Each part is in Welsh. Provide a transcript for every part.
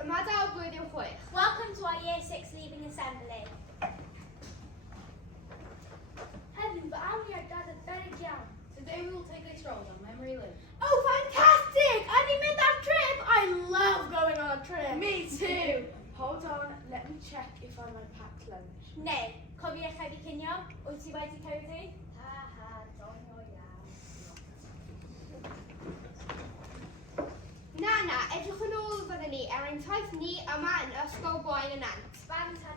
yma dal blwyddyn 6. Welcome to our Year 6 Leaving Assembly. Heddiw, fy awn i ar dad at beryg iawn. Today we will take a stroll down memory lane. Oh, fantastic! I need that trip! I love going on a trip. Me too! Hold on, let me check if I might pack lunch. Neu, cofiwch heb i cinio? Wyt ti wedi codi? Ha ha, don't iawn. Na, edrych yn ôl fyddwn ni er ein taith ni yma yn Ysgol Boen y Nant. Fantastic.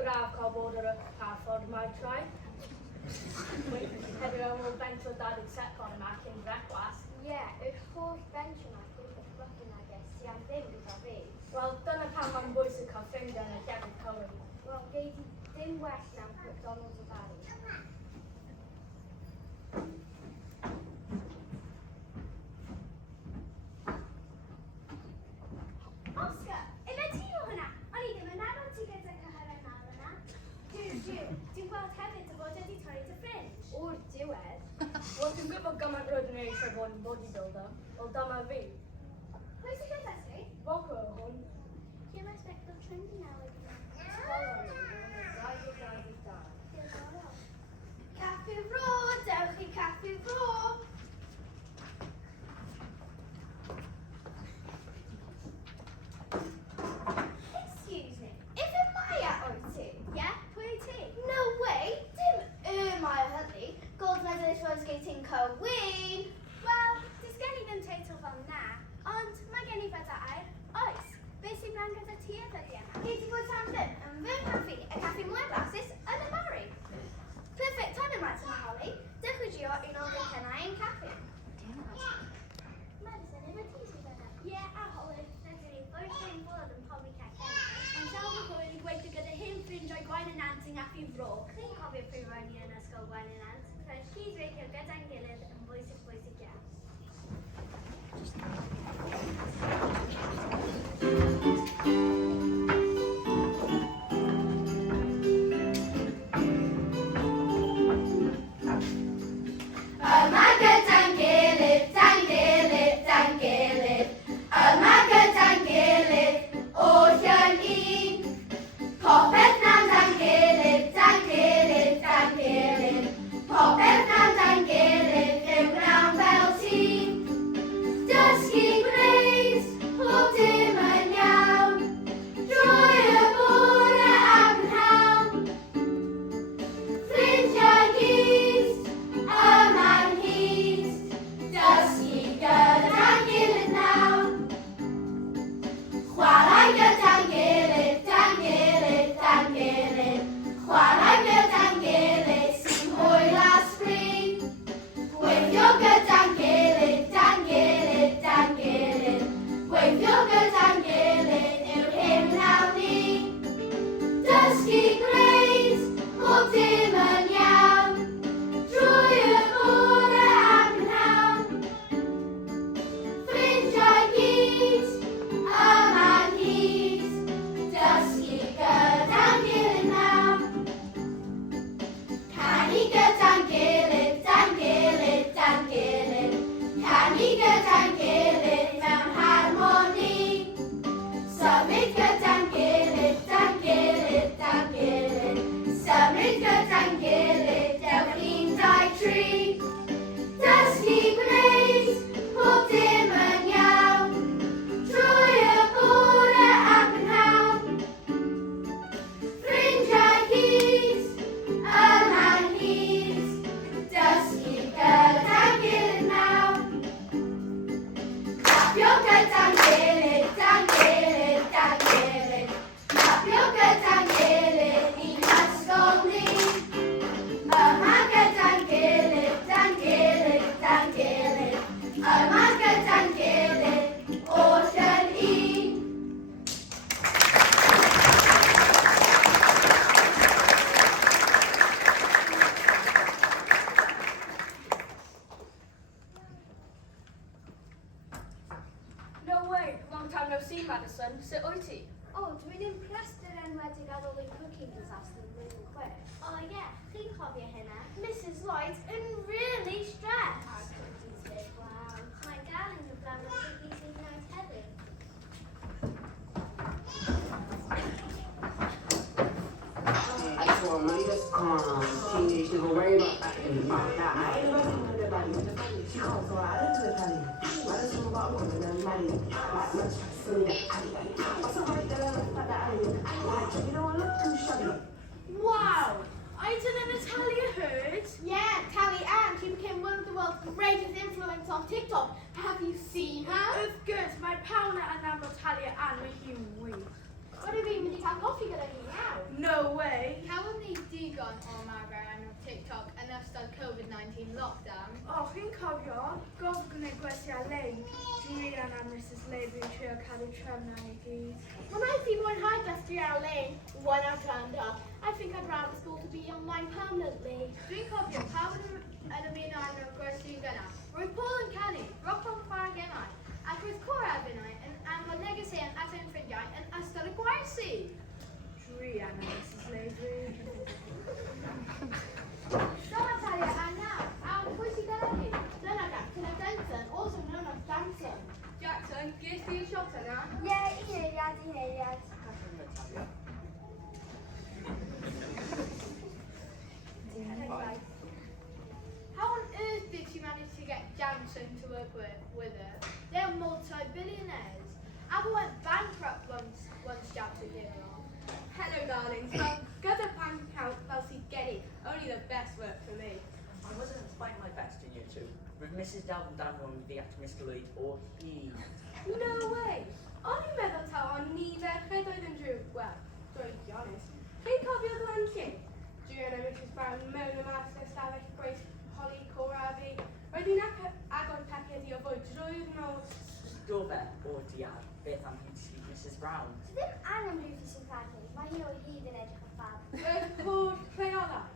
braf cael bod ar y carffordd mae trai. Heddiw am ôl bench o 27 yma cyn brecwast. Ie, yr holl bench yma cyn y fflogyn agos, ti am ddim gyda fi. Wel, dyna pam mae'n bwysig cael ffrindiau yn y llefydd cywir. Wel, gei di dim well am McDonald's o Bari. Oscar, yna ti o hwnna? O'n i ddim yn nabod ti gyda cyhyrau nawr yna. Dwi'n gweld hefyd dy fod wedi torri dy ffringe. O'r diwedd. Wel, dwi'n gwybod gymaint roedd yn eisiau bod yn bodybuilder. Wel, dyma fi. Pwy sy'n gyda ti? Boco o hwn. Lle mae sbectol trendy nawr? Sgolon ni, mae'n rhaid i naffi fro. Chi'n cofio pryd roedd ni yn ysgol Gwen yn Ant? Roedd cyd-reithio gyda'n gilydd yn bwysig iawn. Yma gyda'n gilydd, da'n gilydd, da'n gilydd. Yma gyda'n gilydd, oll yn un. Popeth na'n da'n gilydd, da'n gilydd, da'n gilydd. Popeth na'n da'n gilydd, yw nawn fel tîm. Dysgu gwneud, pob dim yn iawn. Drwy y bore am hawn. Ffrindiau gyd, yma'n hyd. Dysgu gyda'n gilydd nawn. Chwarae gyda'n gilydd, da'n gilydd, da'n gilydd. Chwarae gyda'n gilydd sy'n hwyl a sbrin. Gweithio gyda'n gilydd, da'n gilydd, da'n gilydd. Gweithio gyda'n gilydd yw'r hyn nawn ni. Dysgu gwneud, pob dim yn iawn. Drwy y bore am hawn. Ffrindiau gyd, yma'n hyd. Dysgu gyda'n gilydd nawn. Canu gyda'n gilydd, da'n gilydd, da'n gilydd. Canu gyda'n gilydd mewn harmoni. Symud gyda'n gilydd, da'n gilydd, da'n gilydd. Symud gyda'n gilydd, dewch 1, 2, 3. Dysgu gwneud, pob dim yn iawn. Drwy y bore am hawn. Ffrindiau gyd, yma'n hyd. Dysgu gyda'n gilydd nawn. Clapio gyda'n gilydd, da'n gilydd, da'n gilydd. Clapio gyda'n gilydd i'n ysgol ni. Yma gyda'n gilydd, da'n gilydd, da'n gilydd. Yma gyda'n gilydd, oll yn un. No way, long time no see, Madison. Sut wyt ti? O, dwi'n impressed yr enwedig ar ôl ein cooking disaster yn blwyddyn chwech. O ie, chi'n cofio hynna? Mrs Lloyd yn really stressed. Wow, mae gael yn gyflawn o'r cooking sydd wneud hefyd. I told him, just teenage nigga worry about that. Ain't nobody so I didn't do it. I just know about women and money. Like much silly. Also, right there, like, you know, I look too shabby. Wow! I didn't Natalia heard. Yeah, Tally Ann. She became one of the world's greatest influencers on TikTok. Have you seen her? Of course, my partner and I'm Natalia and we're huge. What have you been eating coffee going now? No way. How have these digon o Margaret and TikTok yn ystod COVID-19 lockdown? O, chi'n cofio, gofyn y gwestiwn lein, Julian a Mrs Leibr yn trio cadw trefn ar ei gyd. When I see one high dusty our lane, one out round up, I think I'd rather school to be online permanently. Dwi'n cofio pawb yn ymuno yn y gwestiwn gyna. Roedd Paul yn canu, rock on ffa'r gemau, ac roedd Cora fynnau yn anfon negeseuon at ein ffrindiau yn ystod y gwersi. Julian a Mrs Leibr. So Natalia, and now, pwy sy'n gyda ni? Dyna Jackson of Denson, also known as Danson. Jackson, ges ti y shot yna? Ie, un eiliad, un eiliad. How on earth did she manage to get Jansen to work with her? They're multi-billionaires. Apple went bankrupt once Jansen came along. Hello, darlings. Well, good at bank account, Elsie Getty. Only the best work for me. I wasn't quite my best in year 2, with Mrs Dalvin Danvon the actor Mr Lloyd or he. No way. O'n i'n meddwl taw o'n ni ferched oedd yn drwy, wel, dwi'n be honest. Chi'n cofio Glen King? Julian a Mrs Brown mewn y mas y stafell Grace, Holly, Cora a fi. Roedd hi'n agor peced i o fwyd drwy'r nos. Do fe o diar, beth am hyn sydd Mrs Brown. So ddim angen rhyw sy'n rhaglu, mae hi o hyd yn edrych yn ffab. Cwrdd rheolau.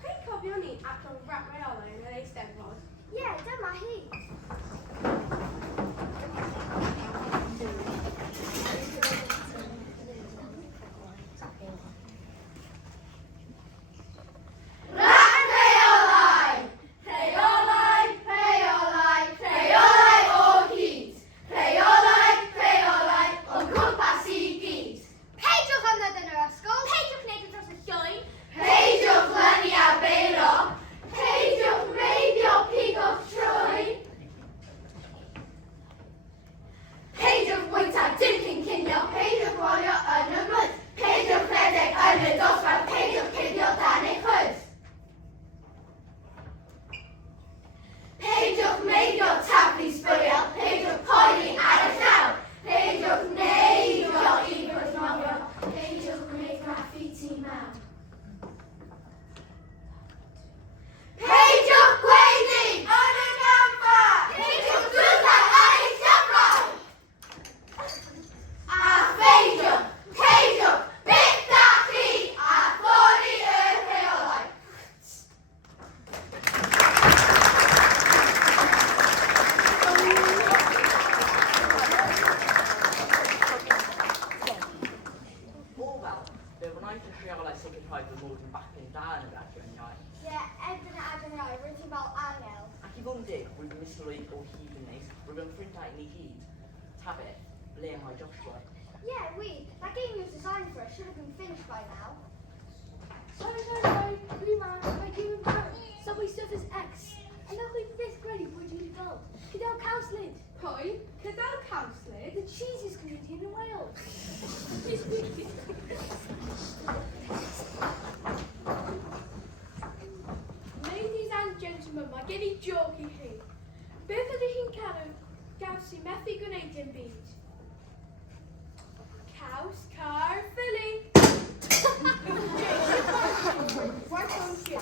Chi'n cofio ni actor rap rheolau yn yr Eisteddfod? Ie, dyma hi. Peidiwch ymwneud yn yr ysgol. Peidiwch wneud yn dros y llwyn. Peidiwch lynu a beiro. Peidiwch reiddio pigwch trwy. Peidiwch bwyta dim cyn cinio. Peidiwch wario yn y blwyd. Peidiwch rhedeg yn y dosbarth. Peidiwch cuddio dan eich hwyd. Peidiwch meidio taflu sbwriel. Peidiwch poeni ar y llaw. Peidiwch neidio i gwrthmawio. Peidiwch gwneud graffiti mewn. Peidiwch gweiddi yn y gamfa! Peidiwch drwyddan ar eich llyfrau! A peidiwch, beth da chi a thorri y rheolau. Wel, fe wnaeth y rheolau sicrhau fy mod yn bachgen da yn yr adriniau. Ie, erbyn y adranau, rwy'n ti fel angel. Ac i fod yn dig, rwy'n Mr Lloyd o hyd yn neis, rwy'n ffrindau ni gyd. Ta beth, ble mae Joshua? Yeah, that game was designed for us should have been finished by now. Sorry, rhywun, mae dim yn barod. Subway Surfers X. And they'll leave this ready for you to build. Cadell Cowslid. Pwy? Cadell Cowslid? The cheesiest community in Wales. Ladies and gentlemen, mae gen i joc i chi. Beth ydych chi'n cadw gaws sy'n methu gwneud dim byd? Caws car filling. Right on cue.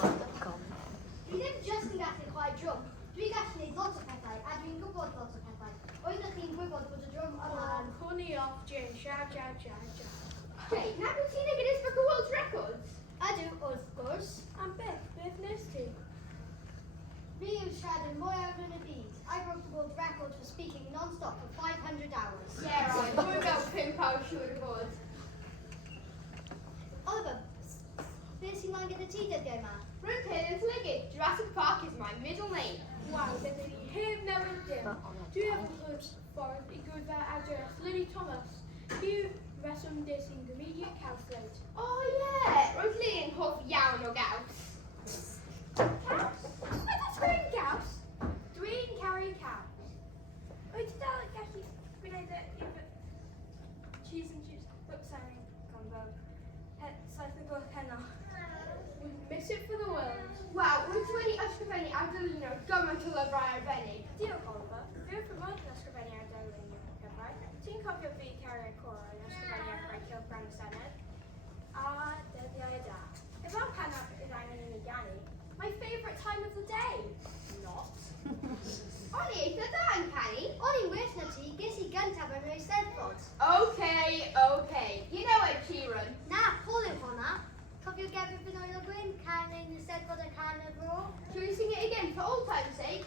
Dwi ddim just yn gallu chwarae drwm. Dwi'n gallu gwneud lot o pethau, a dwi'n gwybod lot o pethau. Oeddech chi'n gwybod bod y drwm yma... Hwni off, Jane. Ja. Jay, na wyt ti'n neud Guinness Book of World Records? Ydw, wrth gwrs. Am beth nes ti? Fi yw'r siaradwr mwyaf yn y byd. I broke the world record for speaking non-stop for 500 hours. Yeah, right. Rwy'n gael 5 awr siŵr o fod. Oliver, beth sy'n lan gyda ti dyddiau yma? Rwy'n cael yn lygyd. Jurassic Park is my middle name. Waw, dydw i heb newid dim. Dwi efo ffordd i gwrdd adres Lily Thomas. Fi yw'r reswm des i'n gymediad cawsled. Oh, yeah. Roedd Lee yn hoff iawn o gaws. Caws? Ydych chi'n gaws? Dwi'n caru caws. Wyt ti dal yn gallu gwneud cheese and chips? Oops, sorry, combo. Saith y gwrth heno. We miss it for the world. Wel, rwy'n ti wedi ysgrifennu awdolino gymaint o lyfrau arbennig. Diolch, Oliver. Fi wrth fod yn ysgrifennu ar darlunio gyfrau. Ti'n cofio fi Carrie Cora yn ysgrifennu ar Craighill Bran Senedd? A dyddiau da. Efo pan bydd angen i ni ganu, my favourite time of the day. Not. O'n i eitha da yn canu. O'n i'n well na ti, ges i gyntaf yn yr Eisteddfod. Okay. You know Ed Sheeran. Na, Paul yw hwnna. Cofio Gefyr Fynnoen o Gwyn, can ein Eisteddfod a can y bro? Shall we sing it again for old time's sake?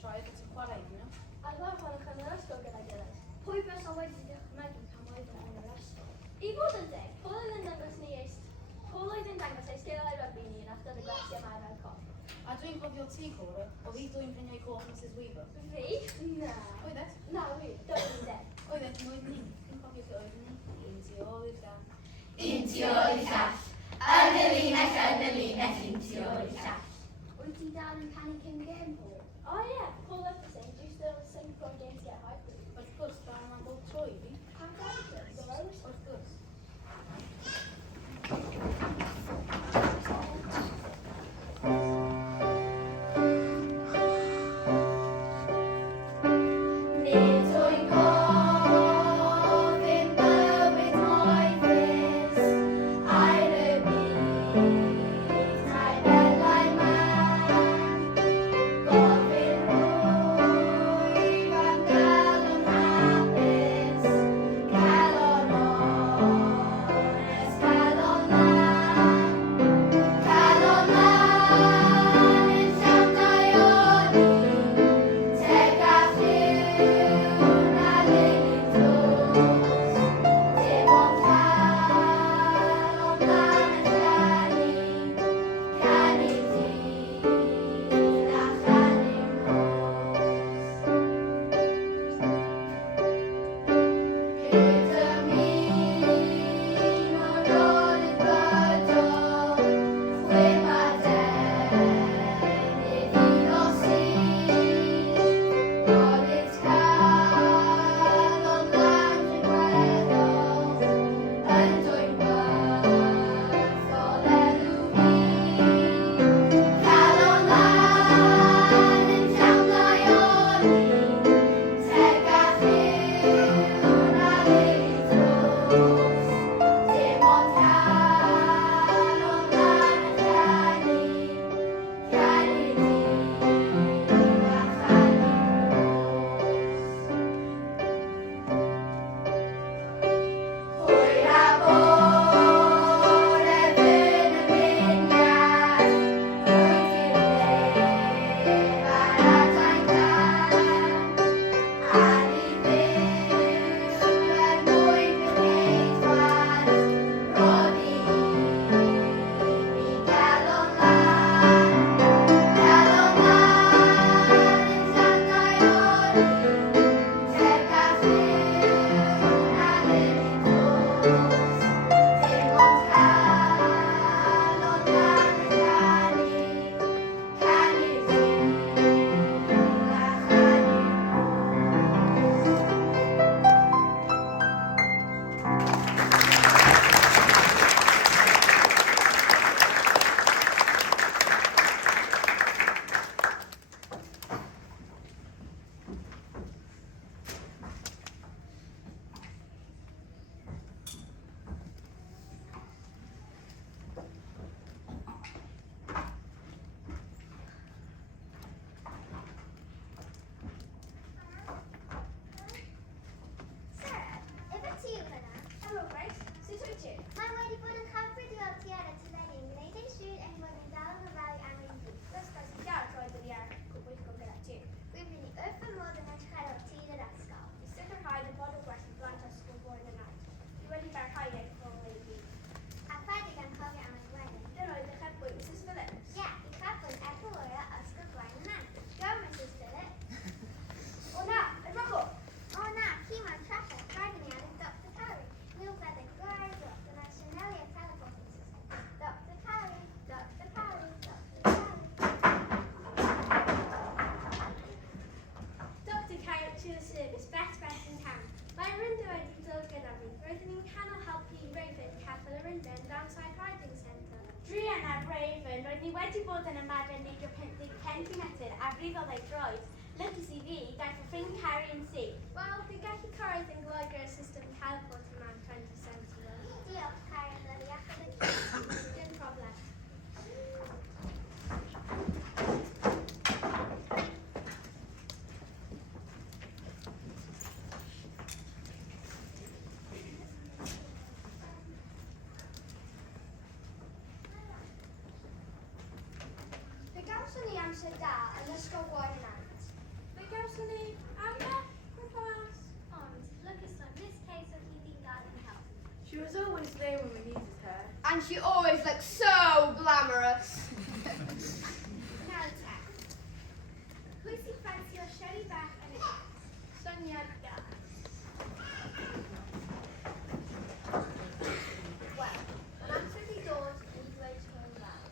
troi at y chwarae, you know? A dda chwarae yn yr ysgol gyda'i gilydd. Pwy beth o wedi dychmygu pan oeddwn yn yr ysgol? I fod yn deg, Paul oedd yn dangos ei sgilau rygbi ni yn ystod y gwersi yma fel corff. A dwi'n cofio ti, Cora, o fi dwi'n ffrindiau coch Mrs Weaver. Fi? Na. Oeddet? Na, fi. Doedd yn deg. Oeddet, yn oedden ni. Dwi'n cofio chi oedden ni. Un tu ôl i'r llall. Un tu ôl i'r llall. Yn y linell, un tu ôl i'r llall. Wyt ti dal yn canu cyn gêm, Paul? Oh yeah, Paul left to sing. Do you still sing from games get hype? Wrth gwrs, da yma'n bob troi fi. Congratulations. Wrth gwrs. Nid wy'n gofyn bywyd moethus, a'r y byd a'i belau man. Gofyn rwyf am gael o'n hapus, cael o'n onest, cael o'n lan. Cael o'n lan yn llawnau o ni, teg a lliw na lili dros. Dim ond cael o'n lan a chanu, canu dydd a chanu'r nos. Gyda mi o'r olydd bydol, chwimadenydd i o sydd. Olydd cael o'n lan rhywweddol, yn dwy'n werth o elw fi. Cael o'n lan yn llawnau o ni, teg a lliw na lili dros. Dim ond cael o'n lan a chanu, canu dydd a chanu'r nos. Hwyr a bore fy'n y myniad, rwyt i'r neb a'r adain can. A ni fyw er mwyn gynulleidfaint, ro'n i gael o'n lan yn llawnau o ni, teg a lliw na lili dros. Dim ond cael o'n lan a chanu, canu dydd a chanu'r nos. Sarah, efo ti yw hynna? Hello, Grace. Sut wyt ti? Mae wedi bod yn hyfryd i weld ti ar y teledu, gwneud ein siŵr ein bod yn dal yn ofalu am ein byd. Ysgol sy'n diawd roedd yn iar cwbwyllgo gyda ti. Rwy'n mynd i wrth fy modd yn edrych ar ôl ti yn yr ysgol. I sicrhau dy bod yn gwerthu blant ysgol fwyd y naid. Dwi wedi barhau eich ffôl ei gyd. A paid i anghofio am ein gweddill. Dyna oedd eich ebwy, Mrs Phillips. Ie, i chafwyn Epilora ysgol Gwaun y Man. Go, Mrs Phillips. O na, y rogw! O na, ci mewn trafferth, rhaid i ni ar Dr Calorie. Nil feddyg gwraig o, dyna Sianelia teleporting system. Dr Calorie, Dr Calorie, Dr Calorie. Dr Carrot to the service, best in town. Mae Rinda wedi dod gyda fi. Roeddwn ni'n canol helpu Raven caffael y Rinda yn Downside Riding Centre. Drian a Raven, roedd ni wedi bod yn ymarfer neidio 50 centimetr a brifod ei droed. Lwcus i fi, daeth y ffrind Carrie yn syth. Wel, dwi'n gallu cyrraedd yn gloi gyda'r system teleport yma yn 20 centimetr. Diolch, Carrie, yn yr iachod y ci. Dim problem. Fe gawson ni amser da yn ysgol Gwaun y Nant. Gaussini, Amber, Cross. Look at some this case of needing garden help. She was always there when we needed her. And she always looks so glamorous. Now attack. Lucy, fancy your sherry back and it's Sonia Gas. Wel, yn amser i dod i ddweud hwn fel.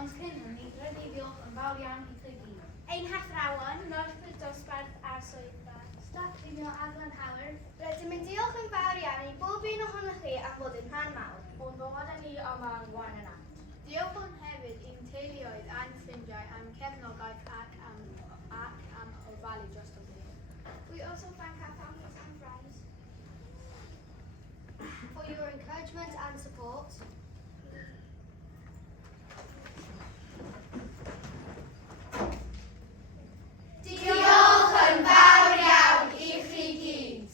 Ond cyn hynny, rydw i ddiolch yn fawr iawn i chi gyd. Ein hathrawon, north y dosbarth a swyddfa. Staff unio Adlan Howard. Rydym yn diolch yn fawr iawn i bob un ohonoch chi am fod yn rhan mawr. O'n fawr ni yma yn gwain yna. Diolch yn hefyd i'n teuluoedd a'n ffrindiau am cefnogaeth ac am ofalu dros y byd. We also thank our families and friends for your encouragement and support. Diolch yn fawr iawn i chi gyd.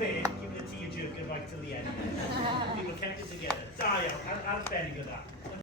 fair, giving it to your jerkin right till the end. People kept it together. Da iawn, ar ben i gyda.